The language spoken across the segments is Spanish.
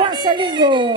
Guasalingo.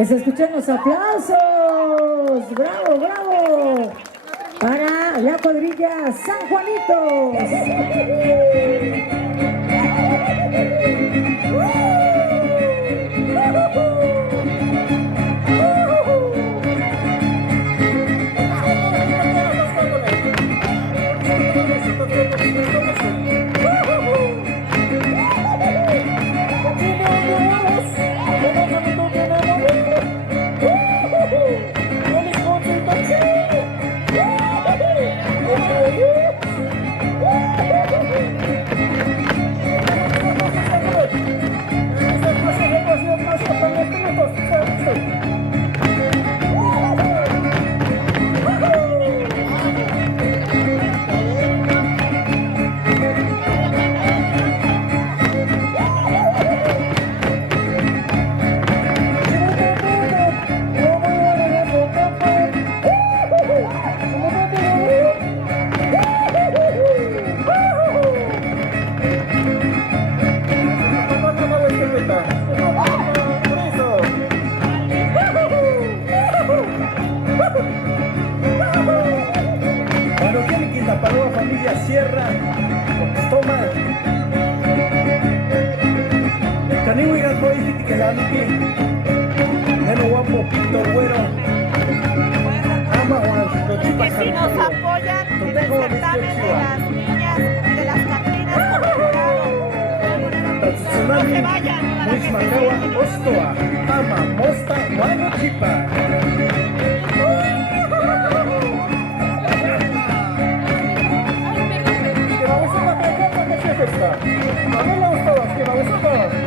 Que se escuchen los aplausos. ¡Bravo, bravo! Para la cuadrilla San Juanito. Sierra, toma. Caniwi gato y que la miki. Neno guapo, Víctor Güero. Ama Juan, que si nos apoyan en el certamen de las niñas, de las Catrinas por no se vayan para que se vayan. Ostoa, Ama, Mosta, Mano Chipa. A mí me gustó, que me gustó.